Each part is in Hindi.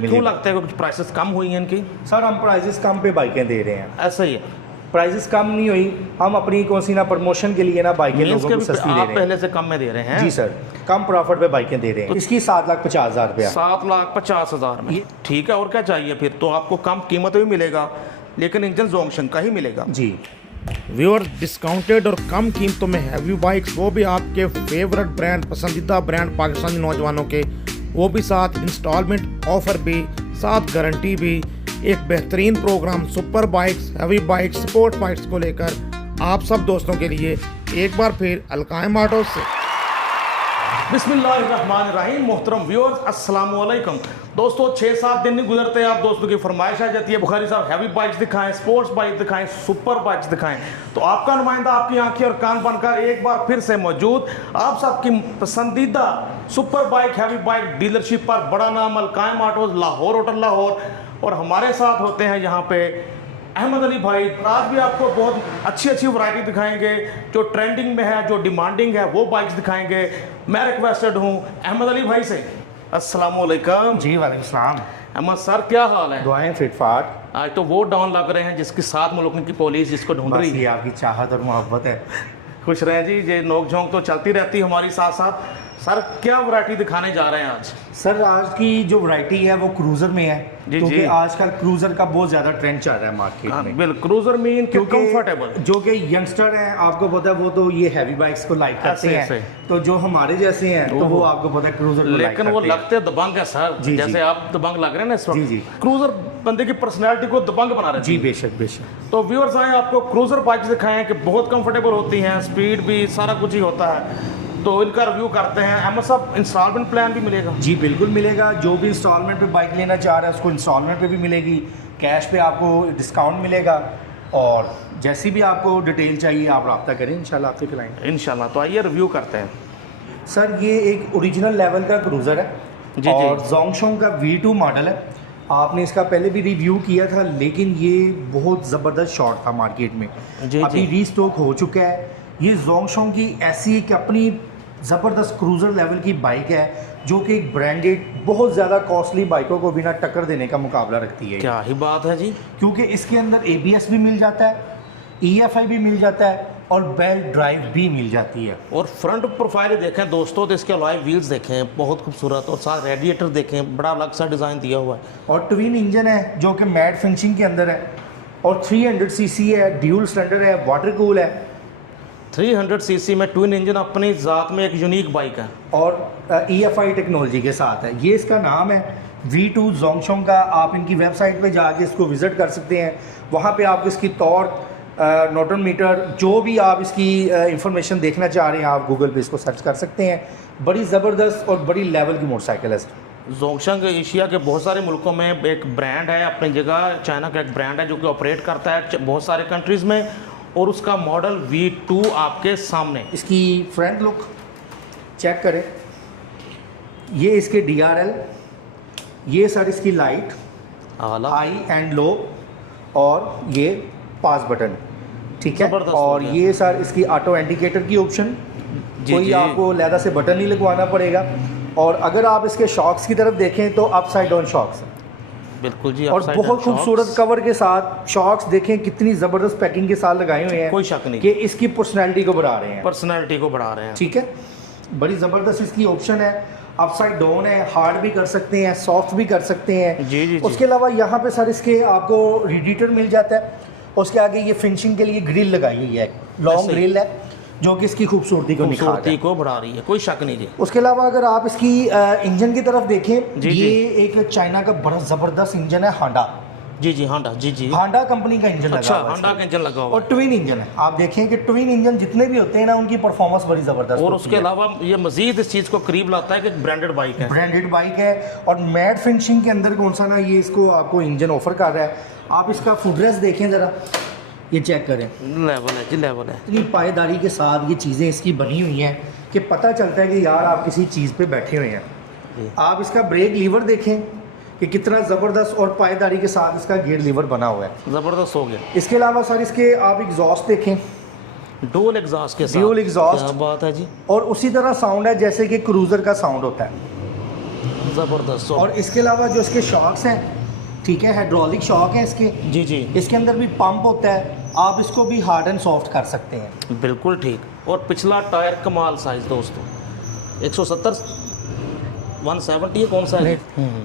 क्यों लगता है कि प्राइसेस कम हुई हैं इनकी? सर हम प्राइजेस कम पे बाइकें दे रहे हैं। ऐसा ही है, प्राइजेस कम नहीं हुई, हम अपनी कौन सी ना प्रमोशन के लिए ना बाइकें मीन्स लोगों के को भी सस्ती दे आप रहे हैं। पहले से कम में दे रहे हैं? जी सर, कम प्रॉफिट पे बाइकें दे रहे हैं। इसकी 7,50,000 रुपया। 7,50,000 में, ठीक है। और क्या चाहिए फिर? तो आपको कम कीमत में मिलेगा, लेकिन इंजन जोंक्शन का ही मिलेगा जी। व्यूअर, डिस्काउंटेड और कम कीमतों में हैवी बाइक्स, वो भी आपके फेवरेट ब्रांड, पसंदीदा ब्रांड पाकिस्तानी नौजवानों के, वो भी साथ इंस्टॉलमेंट ऑफर भी, साथ गारंटी भी। एक बेहतरीन programme super bikes, heavy bikes, sport bikes को लेकर आप सब दोस्तों के लिए एक बार फिर अलकायम ऑटो से। बिस्मिल्लाहिर्रहमानिर्रहीम। मोहतरम व्यूअर्स, अस्सलाम वालेकुम। दोस्तों 6-7 दिन नहीं गुजरते, आप दोस्तों की फरमाइश आ जाती है बुखारी साहब हैवी बाइक्स दिखाएं, स्पोर्ट्स बाइक दिखाएं, सुपर बाइक्स दिखाएं। तो आपका नुमाइंदा आपकी आंखें और कान बनकर एक बार फिर से मौजूद, आप सबकी पसंदीदा super bike heavy bike dealership पर, बड़ा नाम अलकायम ऑटोज, लाहौर होटल लाहौर। और हमारे साथ होते हैं यहाँ पे अहमद अली भाई। आज भी आपको बहुत अच्छी अच्छी वैरायटी दिखाएंगे, जो ट्रेंडिंग में है, जो डिमांडिंग है, वो बाइक्स दिखाएंगे। मैं रिक्वेस्टेड हूँ अहमद अली भाई से। अस्सलाम वालेकुम। जी वालेकुम सलाम। अहमद सर, क्या हाल है? दुआएं फिटफाट। आज तो वो डाउन लग रहे हैं जिसके 7 मुल्कों की पुलिस जिसको ढूंढ बस रही ये है। आपकी चाहत और मोहब्बत है। खुश रहें जी, ये नोक झोंक तो चलती रहती है हमारी साथ साथ। सर क्या वैरायटी दिखाने जा रहे हैं आज? सर आज की जो वैरायटी है वो क्रूजर में है, जी, क्योंकि जी। आजकल क्रूजर का बहुत ज्यादा ट्रेंड चल रहा है मार्केट में। बिल्कुल, क्रूजर मीन कंफर्टेबल। जो कि यंगस्टर हैं, आपको पता है, वो तो ये हैवी बाइक्स को लाइक करते ऐसे। हैं। तो जो हमारे जैसे हैं तो वो आपको पता है क्रूजर को लाइक लेकिन वो करते हैं। लगते दबंग है सर, जी, जैसे जी। आप दबंग लग रहे हैं ना इस वक्त। जी, जी। क्रूजर बंदे की पर्सनैलिटी को दबंग बना रहे हैं। जी बेशक बेशक। तो व्यूअर्स आए, आपको क्रूजर बाइक्स दिखाएं कि बहुत कंफर्टेबल होती हैं, स्पीड भी, सारा कुछ ही होता है। तो इनका रिव्यू करते हैं। अहमद साहब, इंस्टॉलमेंट प्लान भी मिलेगा? जी बिल्कुल मिलेगा। जो भी इंस्टॉलमेंट पे बाइक लेना चाह रहा है उसको इंस्टॉलमेंट पे भी मिलेगी, कैश पे आपको डिस्काउंट मिलेगा। और जैसी भी आपको डिटेल चाहिए आप रब्ता करें, इंशाल्लाह आपको खिलाएंगे। इंशाल्लाह। तो आइए रिव्यू करते हैं। सर ये एक ओरिजिनल लेवल का क्रूज़र है जी, और जी। जोंगशोंग का V2 मॉडल है। आपने इसका पहले भी रिव्यू किया था, लेकिन ये बहुत ज़बरदस्त शॉट था मार्केट में। जी, अभी जी। रीस्टॉक हो चुका है। ये जोंगशोंग की ऐसी एक अपनी ज़बरदस्त क्रूज़र लेवल की बाइक है जो कि एक ब्रांडेड बहुत ज़्यादा कॉस्टली बाइकों को बिना टक्कर देने का मुकाबला रखती है। क्या ही बात है जी। क्योंकि इसके अंदर ABS भी मिल जाता है, EFI भी मिल जाता है और बेल्ट ड्राइव भी मिल जाती है। और फ्रंट प्रोफाइल देखें दोस्तों, तो इसके अलॉय व्हील्स देखें, बहुत खूबसूरत। और साथ रेडिएटर देखें, बड़ा अलग सा डिज़ाइन दिया हुआ है। और ट्विन इंजन है जो कि मैट फिनिशिंग के अंदर है और 300 सीसी है, ड्यूल सिलेंडर है, वाटर कूल है 300 सीसी में ट्विन इंजन अपनी ज़ात में एक यूनिक बाइक है। और EFI टेक्नोलॉजी के साथ है। ये इसका नाम है V2 जोंगशोंग का। आप इनकी वेबसाइट पे जाके इसको विज़िट कर सकते हैं। वहाँ पे आप इसकी टॉर्क, न्यूटन मीटर, जो भी आप इसकी इंफॉर्मेशन देखना चाह रहे हैं, आप गूगल पे इसको सर्च कर सकते हैं। बड़ी ज़बरदस्त और बड़ी लेवल की मोटरसाइकिल है। जोंगशोंग एशिया के बहुत सारे मुल्कों में एक ब्रांड है अपनी जगह। चाइना का एक ब्रांड है जो कि ऑपरेट करता है बहुत सारे कंट्रीज़ में। और उसका मॉडल V2 आपके सामने। इसकी फ्रंट लुक चेक करें। ये इसके DRL, ये सर इसकी लाइट, आला हाई एंड लो, और ये पास बटन, ठीक है। ज़बरदस्त और हो गया। ये सर इसकी ऑटो इंडिकेटर की ऑप्शन, जी, कोई जी। आपको लहदा से बटन नहीं लगवाना पड़ेगा। और अगर आप इसके शॉक्स की तरफ देखें तो अपसाइड डाउन शॉक्स हैं बिल्कुल जी। और upside बहुत down खूबसूरत shocks। कवर के साथ शॉक्स देखें, कितनी ज़बरदस्त पैकिंग के साथ लगाए हुए हैं। कोई शक नहीं कि इसकी पर्सनैलिटी को बढ़ा रहे हैं। पर्सनैलिटी को बढ़ा रहे हैं। ठीक है, बड़ी ज़बरदस्त इसकी ऑप्शन है। अपसाइड डाउन है, हार्ड भी कर सकते हैं, सॉफ्ट भी कर सकते हैं। जी, जी, जी। उसके अलावा यहाँ पे सर इसके आपको रेडिएटर मिल जाता है। उसके आगे ये फिनिशिंग के लिए ग्रिल लगाई हुई है, लॉन्ग ऐसे ही। ग्रिल है जो कि इसकी खूबसूरती को निखारता खूबसूरती है। को बढ़ा रही है, कोई शक नहीं जी। उसके अलावा अगर आप इसकी इंजन की तरफ देखें, जी, ये एक चाइना का बड़ा ज़बरदस्त इंजन है, हांडा। जी जी, हांडा। जी जी। हांडा कंपनी का इंजन अच्छा, लगा हुआ है हांडा का इंजन लगा हुआ और ट्विन इंजन है। आप देखें कि ट्विन इंजन जितने भी होते हैं ना, उनकी परफॉर्मेंस बड़ी ज़बरदस्त है। और होती उसके है। अलावा ये मजीद इस चीज़ को करीब लाता है कि ब्रांडेड बाइक है। ब्रांडेड बाइक है और मैट फिनिशिंग के अंदर कौन सा ना ये इसको आपको इंजन ऑफर कर रहा है। आप इसका फुटरेस्ट देखें ज़रा, ये चेक करें, लेवल है जी, लेवल है। इतनी पायदारी के साथ ये चीज़ें इसकी बनी हुई हैं कि पता चलता है कि यार आप किसी चीज़ पे बैठे हुए हैं। आप इसका ब्रेक लीवर देखें कि कितना ज़बरदस्त और पायदारी के साथ इसका गियर लीवर बना हुआ है। ज़बरदस्त हो गया। इसके अलावा सर इसके आप एग्जॉस्ट देखें, डुअल एग्जॉस्ट के साथ। Dual exhaust. क्या बात है जी। और उसी तरह साउंड है जैसे कि क्रूज़र का साउंड होता है। ज़बरदस्त। और इसके अलावा जो इसके शॉक्स हैं, ठीक है, हाइड्रोलिक शॉक है इसके। जी जी, इसके अंदर भी पंप होता है, आप इसको भी हार्ड एंड सॉफ्ट कर सकते हैं। बिल्कुल ठीक। और पिछला टायर कमाल साइज़ दोस्तों, 170 170 है, कौन सा है?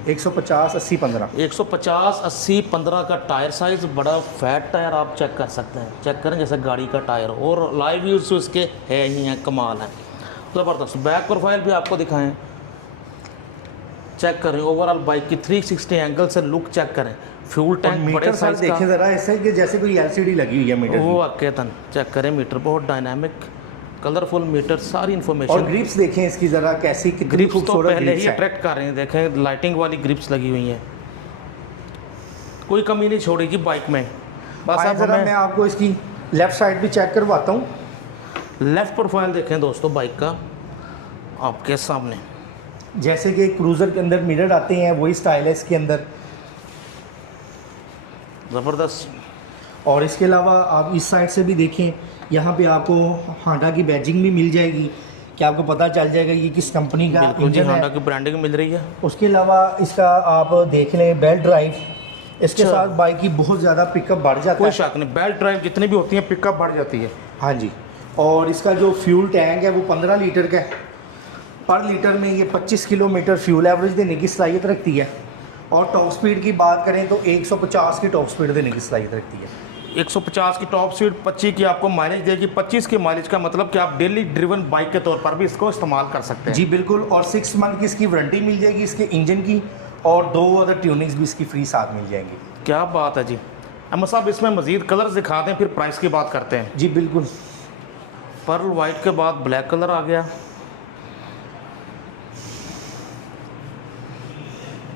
150 80 15 150 80 15 का टायर साइज़, बड़ा फैट टायर आप चेक कर सकते हैं। चेक करें जैसे गाड़ी का टायर, और लाइव व्यूज़ तो इसके है ही हैं, कमाल है, ज़बरदस्त। बैक प्रोफाइल भी आपको दिखाएं, चेक करें ओवरऑल बाइक की 360 एंगल से लुक चेक करें। फ्यूल टैंक बड़े मीटर साइज का, देखें ज़रा, ऐसे कि जैसे कोई LCD लगी हुई है मीटर वो की। अकेतन चेक करें। मीटर बहुत डायनामिक, कलरफुल मीटर, सारी और इन्फॉर्मेशन। ग्रिप्स देखें इसकी ज़रा, कैसी कितनी ग्रिप्स तो खूबसूरत पहले ग्रिप्स ही है। अट्रैक्ट कर रहे हैं, देखें लाइटिंग वाली ग्रिप्स लगी हुई हैं, कोई कमी नहीं छोड़ेगी बाइक में। बस आइए आप ज़रा मैं आपको इसकी लेफ़्ट साइड भी चेक करवाता हूँ। लेफ़्ट प्रोफाइल देखें दोस्तों बाइक का आपके सामने, जैसे कि क्रूज़र के अंदर मिरर आते हैं, वही स्टाइल है इसके अंदर। ज़बरदस्त। और इसके अलावा आप इस साइड से भी देखें, यहाँ पे आपको हांडा की बैजिंग भी मिल जाएगी, कि आपको पता चल जाएगा ये किस कंपनी का बिल्कुल जी, इंजन होंडा है। की ब्रांडिंग मिल रही है। उसके अलावा इसका आप देख लें बेल्ट ड्राइव, इसके अच्छा। साथ बाइक की बहुत ज़्यादा पिकअप बढ़ जाता कोई है। शक नहीं, बेल्ट ड्राइव जितनी भी होती है पिकअप बढ़ जाती है। हाँ जी। और इसका जो फ्यूल टैंक है वो 15 लीटर का है। पर लीटर में ये 25 किलोमीटर फ्यूल एवरेज देने की सलाहियत रखती है। और टॉप स्पीड की बात करें तो 150 की टॉप स्पीड देने की सलाहियत रखती है। 150 की टॉप स्पीड, 25 की आपको माइलेज देगी। 25 की माइलेज का मतलब कि आप डेली ड्रिवन बाइक के तौर पर भी इसको इस्तेमाल कर सकते हैं। जी बिल्कुल। और 6 मंथ की इसकी वारंटी मिल जाएगी इसके इंजन की, और 2 अदर ट्यूनिंग्स भी इसकी फ्री साथ मिल जाएंगी। क्या बात है जी। अहमद साहब इसमें मज़ीद कलर्स दिखा दें, फिर प्राइस की बात करते हैं। जी बिल्कुल। पर्ल वाइट के बाद ब्लैक कलर आ गया,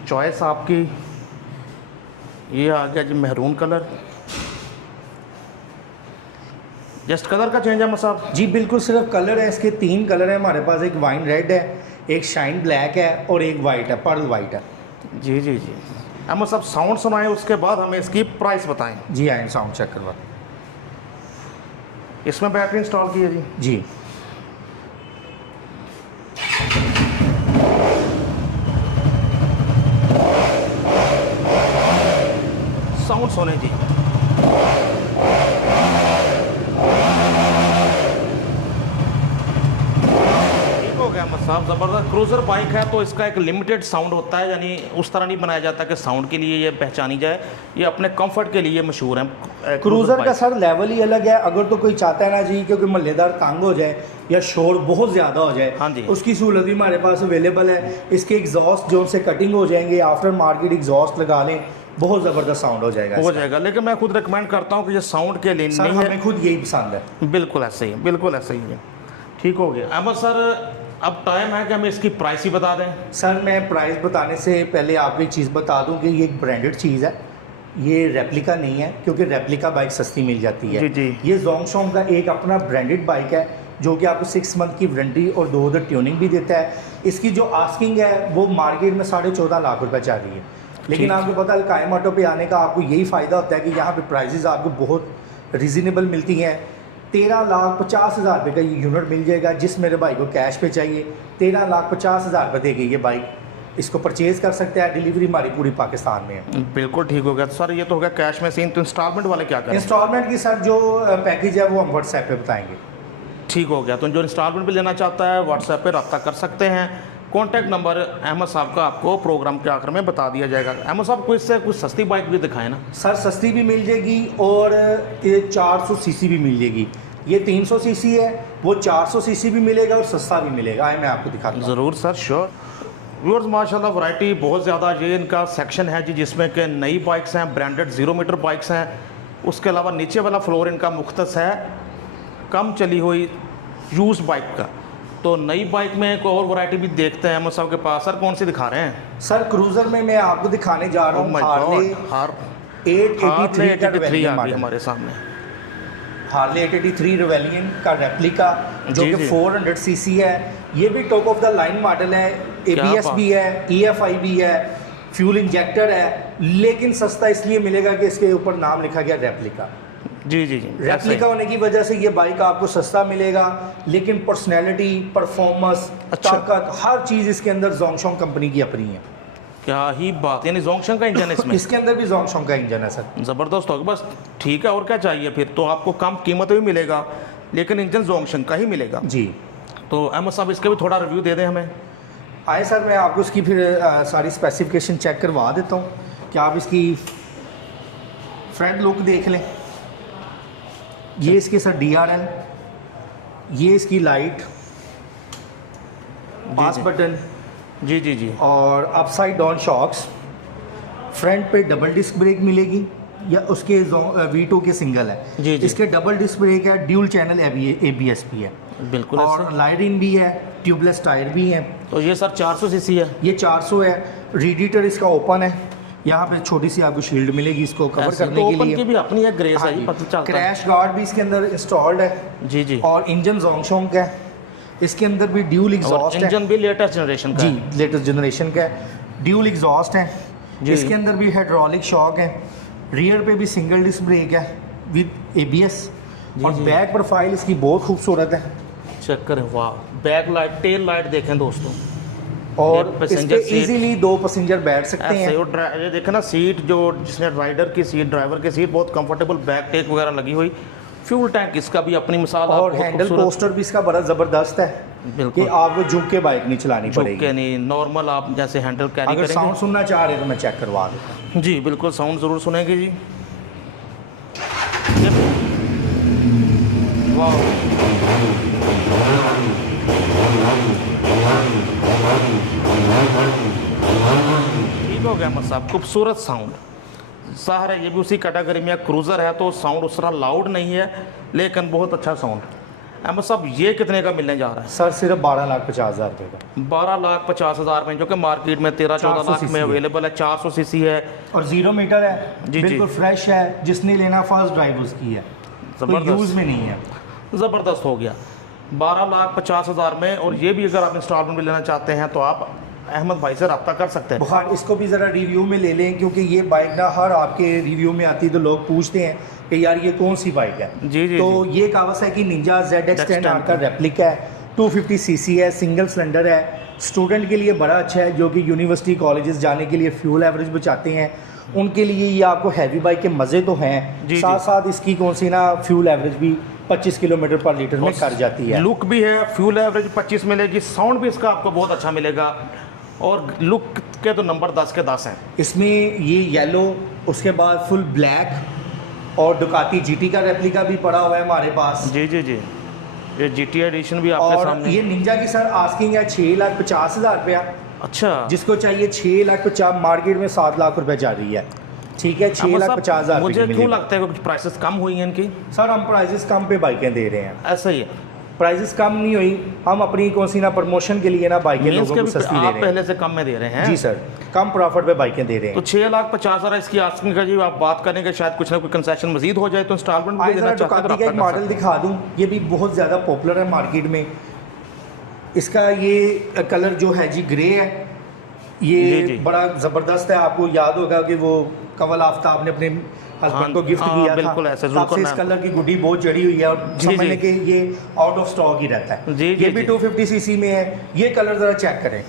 चॉइस आपकी ये आ गया जी मैरून कलर। जस्ट कलर का चेंज है साहब? जी बिल्कुल, सिर्फ कलर है इसके 3 कलर है हमारे पास। एक वाइन रेड है, एक शाइन ब्लैक है, और एक वाइट है, पर्ल वाइट है। जी जी जी। अहमद साहब साउंड सुनाएं, उसके बाद हमें इसकी प्राइस बताएं। जी आए साउंड चेक करवा। इसमें बैटरी इंस्टॉल की है जी? जी। साउंड सुने जी। अहमद साहब ज़बरदस्त क्रूज़र बाइक है, तो इसका एक लिमिटेड साउंड होता है, यानी उस तरह नहीं बनाया जाता कि साउंड के लिए ये पहचानी जाए। ये अपने कंफर्ट के लिए मशहूर है क्रूज़र का सर लेवल ही अलग है। अगर तो कोई चाहता है ना जी क्योंकि मल्लेदार तंग हो जाए या शोर बहुत ज़्यादा हो जाए, हाँ जी, उसकी सहूलत भी हमारे पास अवेलेबल है। इसके एग्जॉस्ट जो उनसे कटिंग हो जाएंगे, आफ्टर मार्केट एग्जॉस्ट लगा लें, बहुत ज़बरदस्त साउंड हो जाएगा। लेकिन मैं खुद रिकमेंड करता हूँ कि ये साउंड के लिए सर नहीं हमें खुद यही पसंद है। बिल्कुल ऐसे ही, बिल्कुल ऐसे ही है। ठीक हो गया अहमद सर, अब टाइम है कि हमें इसकी प्राइस ही बता दें। सर मैं प्राइस बताने से पहले आपको एक चीज़ बता दूं कि ये एक ब्रांडेड चीज़ है, ये रेप्लिका नहीं है, क्योंकि रेप्लिका बाइक सस्ती मिल जाती है। जी जी। ये जोंगशोंग का एक अपना ब्रांडेड बाइक है जो कि आपको 6 मंथ की वारंटी और 2 अदर ट्यूनिंग भी देता है। इसकी जो आस्किंग है वो मार्केट में 14.5 लाख रुपए चल रही है, लेकिन आपको पता है कायम ऑटो पे आने का आपको यही फ़ायदा होता है कि यहाँ पे प्राइजेज़ आपको बहुत रिजनेबल मिलती हैं। 13,50,000 रुपये का ये यूनिट मिल जाएगा। जिस मेरे भाई को कैश पे चाहिए 13,50,000 रुपये देगी ये बाइक, इसको परचेज़ कर सकते हैं। डिलीवरी हमारी पूरी पाकिस्तान में है। बिल्कुल ठीक हो गया। तो सर ये तो हो गया कैश में सीन, तो इंस्टॉलमेंट वाले क्या करें? इंस्टॉलमेंट की सर जो पैकेज है वो हम व्हाट्सएप पे बताएंगे। ठीक हो गया। तो जो इंस्टॉलमेंट भी लेना चाहता है व्हाट्सएप पे रब्ता कर सकते हैं। कॉन्टैक्ट नंबर अहमद साहब का आपको प्रोग्राम के आखिर में बता दिया जाएगा। अहमद साहब को इससे कुछ सस्ती बाइक भी दिखाएं ना। सर सस्ती भी मिल जाएगी और ये 400 सीसी भी मिल जाएगी। ये 300 सीसी है, वो 400 सीसी भी मिलेगा और सस्ता भी मिलेगा। आए मैं आपको दिखाता हूँ। ज़रूर सर, श्योर। व्यूअर्स माशाल्लाह वैरायटी बहुत ज़्यादा। ये इनका सेक्शन है जी जिसमें कि नई बाइक्स हैं, ब्रांडेड 0 मीटर बाइक्स हैं। उसके अलावा नीचे वाला फ्लोर इनका मुख्तस है कम चली हुई यूज़ बाइक का। तो नई बाइक में कोई और वैरायटी भी देखते हैं अहमद साहब के पास। सर कौन सी दिखा रहे हैं? सर क्रूज़र में मैं आपको दिखाने जा रहा हूँ हार्ले 883 का रिवेलियन हमारे सामने। हार्ले 883 रिवेलियन का रेप्लिका जो कि 400 सीसी है। ये भी top of the line model है। ABS भी है, EFI भी है, फ्यूल इंजेक्टर है, लेकिन सस्ता इसलिए मिलेगा कि इसके ऊपर नाम लिखा गया रेप्लिका। जी जी जी, रेप्लिका होने की वजह से ये बाइक आपको सस्ता मिलेगा, लेकिन पर्सनैलिटी, परफॉर्मेंस, अच्छा। ताकत, हर चीज़ इसके अंदर जोंगशोंग कंपनी की अपनी है। क्या ही बात, यानी जोंगशंग का इंजन है इसमें। इसके अंदर भी जोंगशोंग का इंजन है सर। ज़बरदस्त होगा, बस ठीक है, और क्या चाहिए फिर तो। आपको कम कीमत में भी मिलेगा, लेकिन इंजन जोंगशंग का ही मिलेगा। जी, तो अहमद साहब इसका भी थोड़ा रिव्यू दे दें हमें। आए सर, मैं आपको इसकी फिर सारी स्पेसिफिकेशन चेक करवा देता हूँ कि आप इसकी फ्रंट लुक देख लें। ये इसके सर DRL, ये इसकी लाइट, पास जी। बटन जी जी जी, और अपसाइड डाउन शॉक्स। फ्रंट पे डबल डिस्क ब्रेक मिलेगी, या उसके V2 के सिंगल है। जी जी। इसके डबल डिस्क ब्रेक है, ड्यूल चैनल ABS भी है, बिल्कुल और ऐसे। लाइटिंग भी है, ट्यूबलेस टायर भी है। तो ये सर 400 सीसी है। ये 400 है। रेडिएटर इसका ओपन है, यहाँ पे छोटी सी आपको शील्ड मिलेगी इसको कवर ऐसे करने तो के ओपन लिए। की भी अपनी है ग्रेस हाँ है, जी। पता चलता है। क्रैश गार्ड भी इसके अंदर इंस्टॉल्ड है जी जी, और इंजन जोंगशोंग का है। इसके अंदर भी ड्यूल और एग्जॉस्ट है इंजन भी लेटेस्ट जनरेशन का जी, है। लेटेस्ट जनरेशन का है। ड्यूल एग्जॉस्ट है। जी। इसके अंदर भी हाइड्रोलिक शॉक है। रियर पे भी सिंगल डिस्क ब्रेक है विद ABS, और जी। बैक प्रोफाइल इसकी बहुत खूबसूरत है। चेक करें, वाह, बैक लाइट, टेल लाइट देखें दोस्तों। और एक इस passenger पे seat। इजीली 2 पैसेंजर बैठ सकते ऐसे हैं। और ये देखें ना, सीट जो जिसमें राइडर की सीट, ड्राइवर की सीट बहुत कंफर्टेबल, बैक टेक वगैरह लगी हुई। फ्यूल टैंक इसका भी अपनी मिसाल, और बहुत हैंडल खूबसूरत। पोस्टर भी इसका बड़ा ज़बरदस्त है कि बिल्कुल, आपको झुक के बाइक नहीं चलानी झुक पड़ेगी। के नहीं, नॉर्मल आप जैसे हैंडल कैरी अगर साउंड करेंगे। सुनना चाह रहे हैं तो मैं चेक करवा देता हूँ। जी बिल्कुल, साउंड ज़रूर सुनेंगे जी। वाह, ठीक हो गया मत साहब, खूबसूरत साउंड। ज़ाहिर है ये भी उसी कैटेगरी में क्रूज़र है, तो साउंड उस तरह लाउड नहीं है, लेकिन बहुत अच्छा साउंड। अहमद साहब ये कितने का मिलने जा रहा है? सर सिर्फ 12,50,000 रुपये का। 12,50,000 में, जो कि मार्केट में 13-14 लाख 400 में है। अवेलेबल है। 400 सीसी है, और 0 मीटर है, जी, बिल्कुल फ्रेश है। जिसने लेना फर्स्ट ड्राइव उसकी है, तो ज़बरदस्त। यूज़ में नहीं है। ज़बरदस्त हो गया 12,50,000 में। और ये भी अगर आप इंस्टॉलमेंट में लेना चाहते हैं तो आप अहमद भाई से रब्ता कर सकते हैं। बुखार इसको भी ज़रा रिव्यू में ले लें, क्योंकि ये बाइक ना हर आपके रिव्यू में आती है तो लोग पूछते हैं कि यार ये कौन सी बाइक है। जी जी तो जी। ये कावासाकी निंजा ZX10 ZX10 का रेप्लिका है, 250 सीसी है, सिंगल सिलेंडर है। स्टूडेंट के लिए बड़ा अच्छा है, जो कि यूनिवर्सिटी कॉलेजेस जाने के लिए फ्यूल एवरेज बचाते हैं, उनके लिए ये आपको हैवी बाइक के मज़े तो हैं, जी, साथ जी। साथ इसकी कौन सी ना फ्यूल एवरेज भी 25 किलोमीटर पर लीटर में कर जाती है। लुक भी है, फ्यूल एवरेज 25 मिलेगी, साउंड भी इसका आपको बहुत अच्छा मिलेगा, और लुक के तो नंबर 10 के 10 हैं। इसमें ये येलो, उसके बाद फुल ब्लैक, और डुकाती GT का रेप्लिका भी पड़ा हुआ है हमारे पास। जी जी जी, ये GT एडिशन भी आपके और सामने। ये निंजा की सर आस्किंग है 6,50,000 रुपया। अच्छा, जिसको चाहिए 6,50,000, मार्केट में 7 लाख रुपए जा रही है। ठीक है, अहमद साहब, 6,50,000 मुझे क्यों लगता है कि कुछ प्राइसेस कम हुई हैं इनकी? सर हम प्राइजेस कम पे बाइकें दे रहे हैं। ऐसा ही है, प्राइजेस कम नहीं हुई, हम अपनी कौन सी ना प्रमोशन के लिए ना बाइकें मीन्स लोगों के को भी सस्ती दे आप रहे हैं। पहले से कम में दे रहे हैं। जी सर, कम प्रॉफिट पे बाइकें दे रहे तो हैं। 6,50,000 इसकी आस्किंग का जी, आप बात करेंगे शायद कुछ ना कुछ कंसेशन मजीद हो जाए, तो इंस्टॉलमेंट भी आइए देना जरा चाहते हैं तो डुकाती का एक रब्ता कर मॉडल सकते हैं। दिखा दूं, ये भी बहुत ज़्यादा पॉपुलर है मार्केट में। इसका ये कलर जो है जी ग्रे है, जी, ये जी। बड़ा ज़बरदस्त है। आपको याद होगा कि वो कवल आफ्ताब ने अपने हस्बैंड को गिफ्ट हाँ, किया था, बिल्कुल ऐसे ज़रूर तब से इस करना है। कलर की गुड्डी बहुत चढ़ी हुई है, और जी, समझने जी। के ये आउट ऑफ स्टॉक ही रहता है। जी, जी, ये भी जी। 250 सीसी में है। ये कलर ज़रा चेक करें,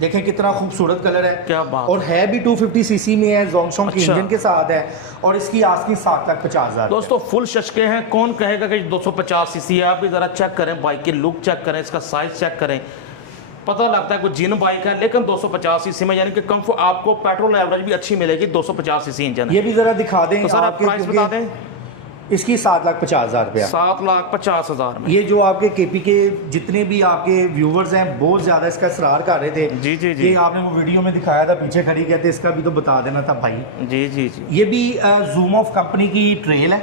देखें कितना खूबसूरत कलर है। क्या बात और है भी 250 सीसी में है, जोंगशोंग के अच्छा। इंजन के साथ है, और इसकी आस्किंग 7,50,000। दोस्तों फुल शशके हैं, कौन कहेगा कि 250 सीसी है? आप भी ज़रा चेक करें, बाइक की लुक चेक करें, इसका साइज चेक करें, पता लगता है कोई जिन बाइक है, लेकिन 250 सीसी में, यानी कि कम्फर्ट आपको पेट्रोल एवरेज भी अच्छी मिलेगी। 250 सीसी इंजन है। ये भी ज़रा दिखा दें तो सर आप आपके, प्राइस क्योंकि बता दें। इसकी 7,50,000 रुपया। 7,50,000 में। ये जो आपके KP के जितने भी आपके व्यूवर्स हैं बहुत ज़्यादा इसका इसरार कर रहे थे। जी, जी, जी। ये आपने वो वीडियो में दिखाया था, पीछे खड़ी कहते इसका भी तो बता देना था भाई। जी जी जी ये भी जूम ऑफ कंपनी की ट्रेल है,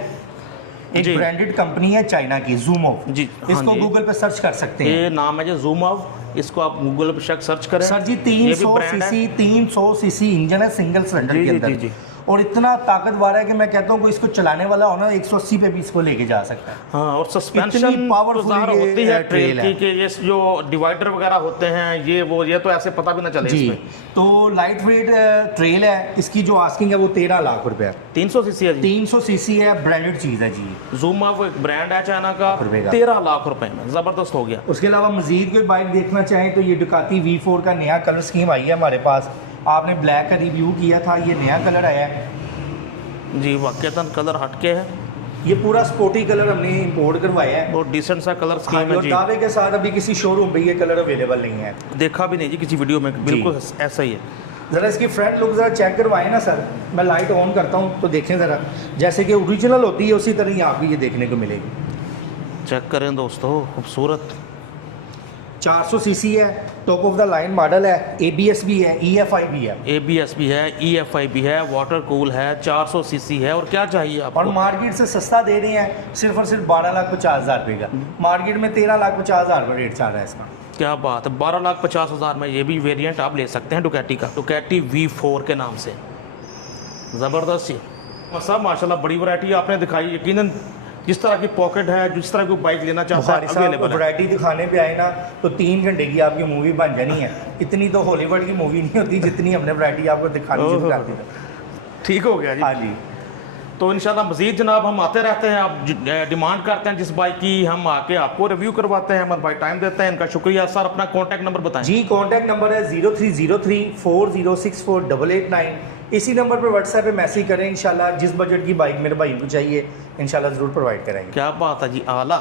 एक जी। ब्रांडेड कंपनी है चाइना की, जूम ऑफ। जी, हाँ इसको जी। गूगल पे सर्च कर सकते हैं। ये नाम है जो जूम ऑफ, इसको आप गूगल पर सर्च करें। सर जी ये भी 300 brand है। सीसी 300 सीसी इंजन है सिंगल सिलेंडर जी, के जी, अंदर। जी, जी। और इतना ताकतवर है कि मैं कहता हूँ कोई इसको चलाने वाला हो ना 180 पे भी इसको लेके जा सकता है। हाँ, और सस्पेंशन इतनी powerful तो होती है ट्रेल ट्रेल की कि ये जो डिवाइडर वगैरह होते हैं ये तो ऐसे पता भी ना चले जी। इसमें। तो लाइट वेट ट्रेल है, इसकी जो आस्किंग है वो 13 लाख रुपए है। 300 सीसी है जी। 300 सीसी है, ब्रांडेड चीज़ है जी। ज़ूमा वो एक ब्रांड है चाइना का, रुपए का। 13 लाख रुपए में ज़बरदस्त हो गया। उसके अलावा मजीद कोई बाइक देखना चाहें तो ये डुकाती V4 का नया कलर स्कीम आई है हमारे पास। आपने ब्लैक का रिव्यू किया था, ये नया कलर आया है जी, वाकईतन कलर हटके है, ये पूरा स्पोर्टी कलर हमने इंपोर्ट करवाया है बहुत डिसेंट सा कलर हाँ, स्कीम है और जी। दावे के साथ अभी किसी शोरूम पे ये कलर अवेलेबल नहीं है। देखा भी नहीं जी किसी वीडियो में, बिल्कुल ऐसा ही है। ज़रा इसकी फ्रंट लुक ज़रा चेक करवाएं ना सर। मैं लाइट ऑन करता हूँ तो देखें ज़रा, जैसे कि ओरिजिनल होती है उसी तरह ही आपको ये देखने को मिलेगी। चेक करें दोस्तों, खूबसूरत 400 सीसी है, top of the line model है, ABS भी है, EFI भी है ABS भी है, EFI भी है, वाटर कूल है, 400 सीसी है। और क्या चाहिए और आपको? मार्केट से सस्ता दे रहे हैं सिर्फ और सिर्फ 12,50,000 रुपये का। मार्केट में 13,50,000 रुपये रेट चल रहा है इसका। क्या बात है, 12,50,000 में ये भी वेरिएंट आप ले सकते हैं डुकैटी का, डुकैटी V4 के नाम से। ज़बरदस्त ही सब माशाल्लाह बड़ी वैरायटी आपने दिखाई। यकीनन जिस तरह की पॉकेट है, जिस तरह की बाइक लेना चाहता है अवेलेबल है। वैरायटी दिखाने पे आए ना तो 3 घंटे की आपकी मूवी बन जानी है। इतनी तो हॉलीवुड की मूवी नहीं होती जितनी हमने वैरायटी आपको दिखानी शुरू कर दी। ठीक हो गया जी। हाँ जी, तो इंशाल्लाह मज़ीद जनाब हम आते रहते हैं, आप डिमांड करते हैं जिस बाइक की हम आके आपको रिव्यू करवाते हैं। हमारे भाई टाइम देते हैं, इनका शुक्रिया। सर अपना कॉन्टैक्ट नंबर बताएं। जी कॉन्टैक्ट नंबर है 030340648889। इसी नंबर पर व्हाट्सएप पे मैसेज करें, इंशाल्लाह जिस बजट की बाइक मेरे भाई को चाहिए इंशाल्लाह ज़रूर प्रोवाइड कराएंगे। क्या बात है जी, आला।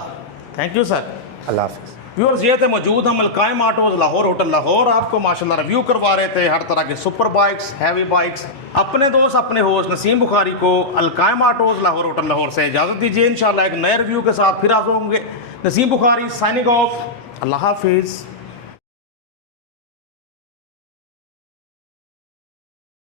Thank you sir. अल्लाह हाफ़िज़। व्यूअर्स ये थे मौजूद हम अलकायम ऑटोज लाहौर, होटल लाहौर। आपको माशाल्लाह रिव्यू करवा रहे थे हर तरह के सुपर बाइक्स, हैवी बाइक्स। अपने दोस्त अपने होस्ट नसीम बुखारी को अलकायम ऑटोज लाहौर, होटल लाहौर से इजाज़त दीजिए। इंशाल्लाह एक नए रिव्यू के साथ फिर हाज़िर होंगे। Naseem Bukhari signing off. अल्लाह हाफिज़।